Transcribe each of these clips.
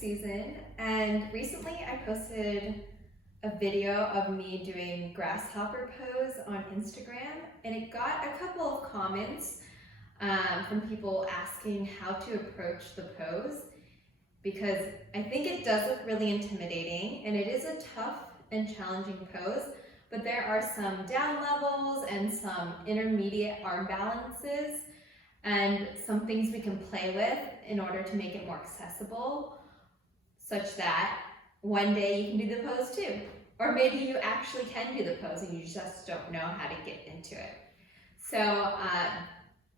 Susan, and recently I posted a video of me doing Grasshopper pose on Instagram, and it got a couple of comments from people asking how to approach the pose, because I think it does look really intimidating and it is a tough and challenging pose, but there are some down levels and some intermediate arm balances and some things we can play with in order to make it more accessible, such that one day you can do the pose too. Or maybe you actually can do the pose and you just don't know how to get into it. So I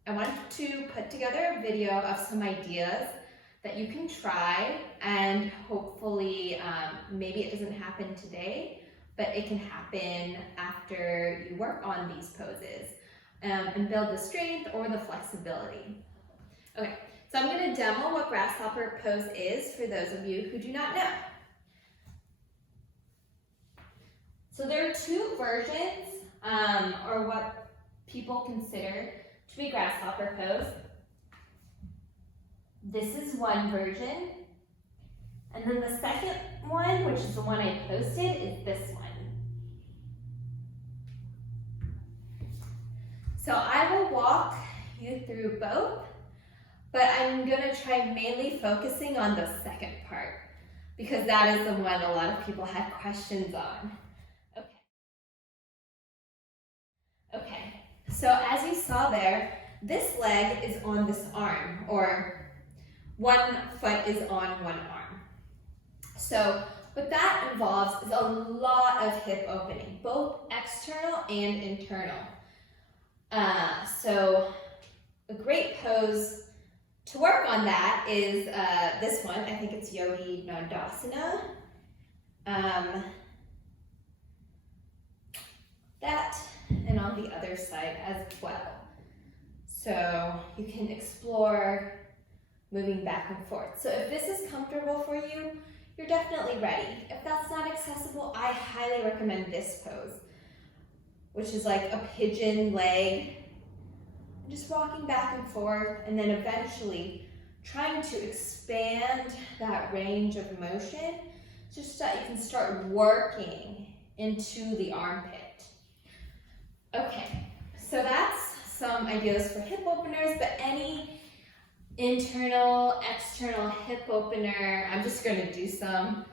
wanted to put together a video of some ideas that you can try, and hopefully maybe it doesn't happen today, but it can happen after you work on these poses and build the strength or the flexibility. Okay, so I'm going to demo what Grasshopper pose is for those of you who do not know. So there are two versions, or what people consider to be Grasshopper pose. This is one version, and then the second one, which is the one I posted, is this one. So I will walk you through both, but I'm gonna try mainly focusing on the second part, because that is the one a lot of people have questions on. Okay, so as you saw there, this leg is on this arm, or one foot is on one arm. So what that involves is a lot of hip opening, both external and internal. So a great pose to work on that is this one. I think it's Yogi Nandasana. That, and on the other side as well. So you can explore moving back and forth. So if this is comfortable for you, you're definitely ready. If that's not accessible, I highly recommend this pose, which is like a pigeon leg, just walking back and forth, and then eventually trying to expand that range of motion just so that you can start working into the armpit. Okay, so that's some ideas for hip openers, but any internal, external hip opener, I'm just going to do some.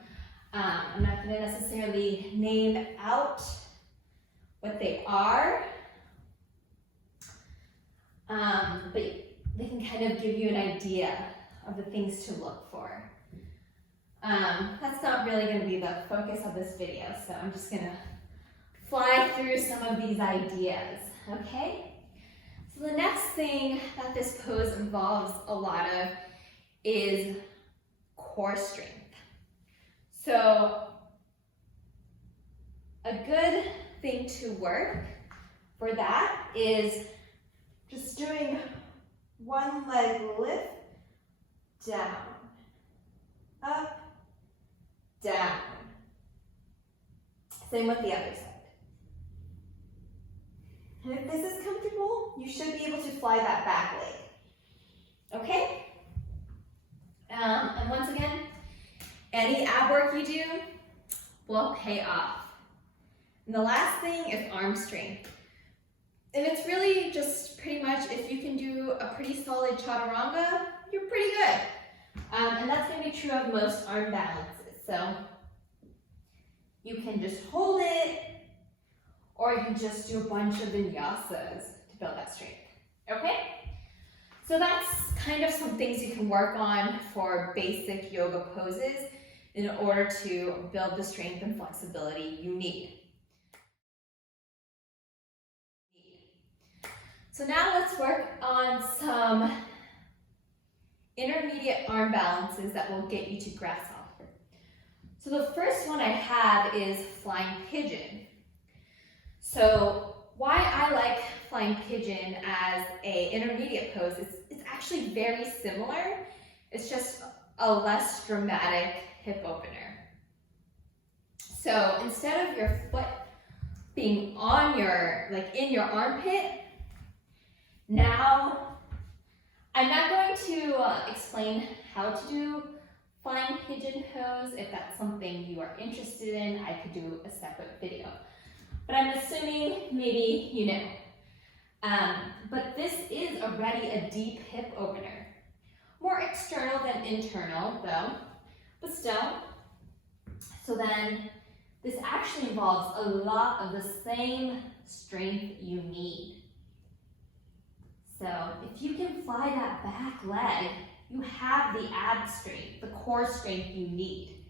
I'm not going to necessarily name out what they are, but they can kind of give you an idea of the things to look for. That's not really going to be the focus of this video, so I'm just going to fly through some of these ideas, okay? So the next thing that this pose involves a lot of is core strength. So a good thing to work for that is just doing one leg lift, down, up, down. Same with the other side. And if this is comfortable, you should be able to fly that back leg. Okay? And once again, any ab work you do will pay off. And the last thing is arm strength. And it's really just pretty much, if you can do a pretty solid chaturanga, you're pretty good. And that's going to be true of most arm balances. So you can just hold it, or you can just do a bunch of vinyasas to build that strength, okay? So that's kind of some things you can work on for basic yoga poses in order to build the strength and flexibility you need. So now let's work on some intermediate arm balances that will get you to Grasshopper. So the first one I have is flying pigeon. So why I like flying pigeon as an intermediate pose is it's actually very similar. It's just a less dramatic hip opener. So instead of your foot being on your, like in your armpit, now I'm not going to explain how to do flying pigeon pose. If that's something you are interested in, I could do a separate video. But I'm assuming maybe you know. But this is already a deep hip opener. More external than internal though, but still. So then this actually involves a lot of the same strength you need. So if you can fly that back leg, you have the ab strength, the core strength you need.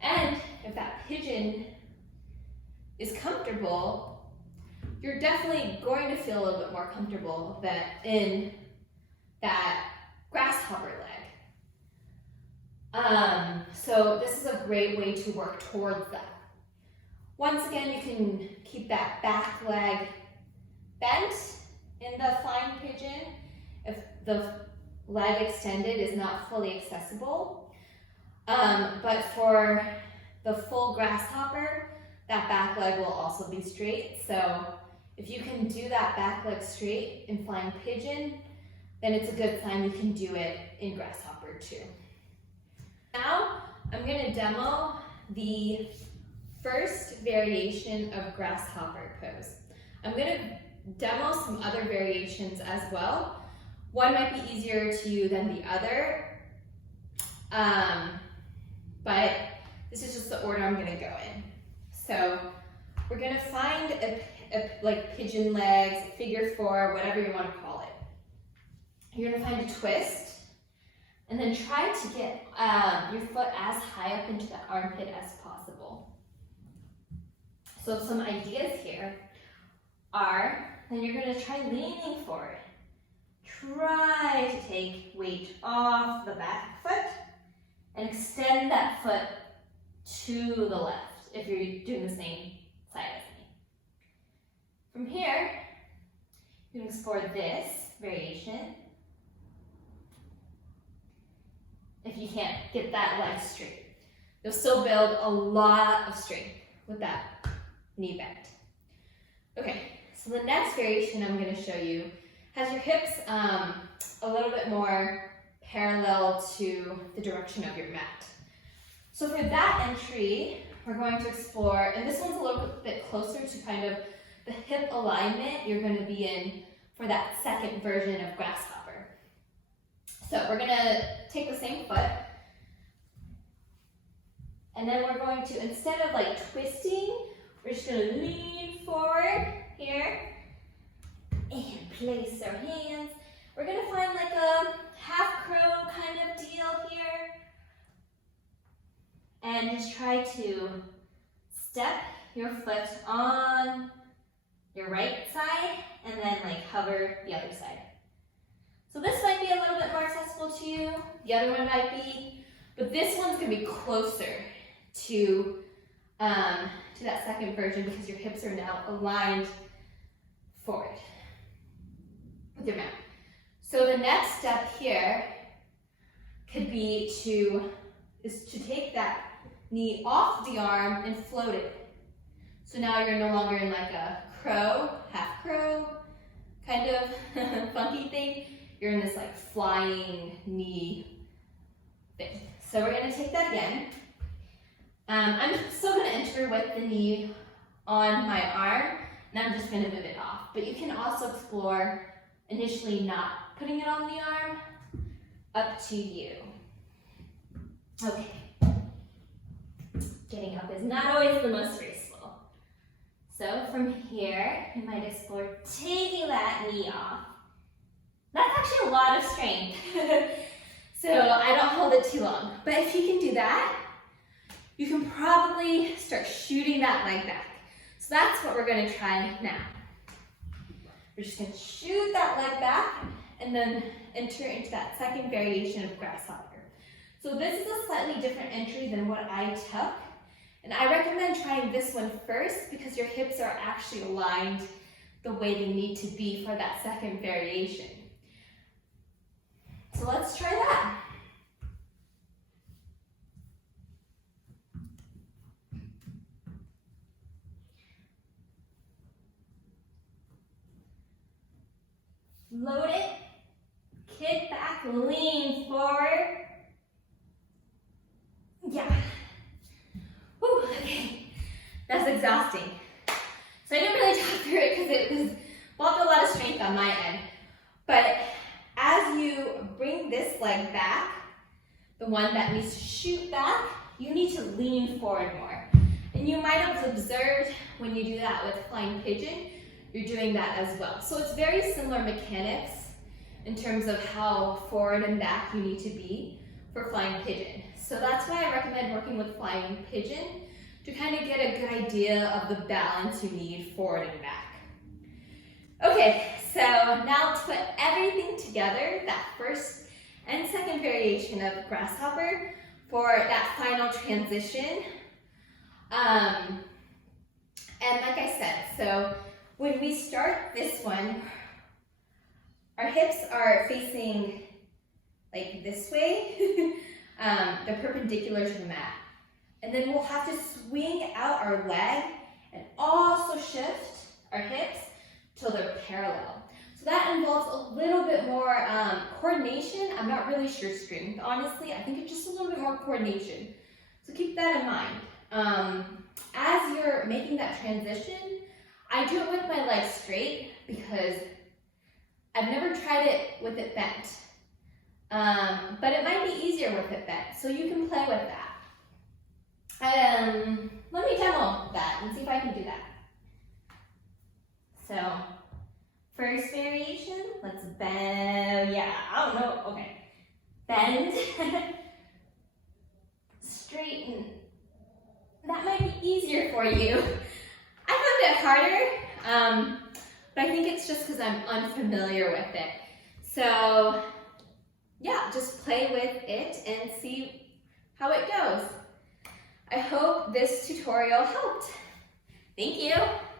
And if that pigeon is comfortable, you're definitely going to feel a little bit more comfortable in that grasshopper leg. So this is a great way to work towards that. Once again, you can keep that back leg bent in the flying pigeon if the leg extended is not fully accessible. But for the full grasshopper, that back leg will also be straight. So if you can do that back leg straight in flying pigeon, then it's a good sign you can do it in grasshopper too. Now, I'm going to demo the first variation of grasshopper pose. I'm going to demo some other variations as well. One might be easier to you than the other, but this is just the order I'm going to go in. So we're going to find like pigeon legs, figure four, whatever you want to call it. You're going to find a twist. And then try to get your foot as high up into the armpit as possible. So some ideas here are, then you're going to try leaning forward. Try to take weight off the back foot and extend that foot to the left if you're doing the same side as me. From here, you can explore this variation. If you can't get that leg straight, you'll still build a lot of strength with that knee bend. Okay, so the next variation I'm going to show you has your hips a little bit more parallel to the direction of your mat. So for that entry, we're going to explore, and this one's a little bit closer to kind of the hip alignment you're going to be in for that second version of grasshopper. So we're going to take the same foot, and then we're going to, instead of like twisting, we're just going to lean forward here and place our hands. We're going to find like a half crow kind of deal here, and just try to step your foot on your right side and then like hover the other side. So this might be a little bit more accessible to you, the other one might be, but this one's going to be closer to that second version because your hips are now aligned forward with your mat. So the next step here could be to take that knee off the arm and float it. So now you're no longer in like a crow, half crow kind of funky thing. You're in this like flying knee thing. So we're going to take that again. I'm still going to enter with the knee on my arm, and I'm just going to move it off. But you can also explore initially not putting it on the arm, up to you. Okay. Getting up is not always the most graceful. So from here, you might explore taking that knee off. That's actually a lot of strength. So I don't hold it too long. But if you can do that, you can probably start shooting that leg back. So that's what we're going to try now. We're just going to shoot that leg back and then enter into that second variation of grasshopper. So this is a slightly different entry than what I took. And I recommend trying this one first because your hips are actually aligned the way they need to be for that second variation. So let's try that. Load it, kick back, lean forward, Yeah. Whew, okay. That's exhausting. So I didn't really talk through it because it was involved a lot of strength on my end. But as you bring this leg back, the one that needs to shoot back, you need to lean forward more. And you might have observed when you do that with flying pigeon, you're doing that as well. So it's very similar mechanics in terms of how forward and back you need to be for flying pigeon. So that's why I recommend working with flying pigeon, to kind of get a good idea of the balance you need forward and back. Okay, so now to put everything together, that first and second variation of grasshopper for that final transition. And like I said, so when we start this one, our hips are facing like this way, they're perpendicular to the mat. And then we'll have to swing out our leg and also shift our hips till they're parallel. So that involves a little bit more coordination. I'm not really sure strength, honestly. I think it's just a little bit more coordination. So keep that in mind. As you're making that transition, I do it with my legs straight because I've never tried it with it bent. But it might be easier with it bent, so you can play with that. Let me demo that and see if I can do that. So, first variation, let's bend, yeah, I don't know, okay. Bend, straighten. That might be easier for you. I found it harder, but I think it's just because I'm unfamiliar with it. So, yeah, just play with it and see how it goes. I hope this tutorial helped. Thank you.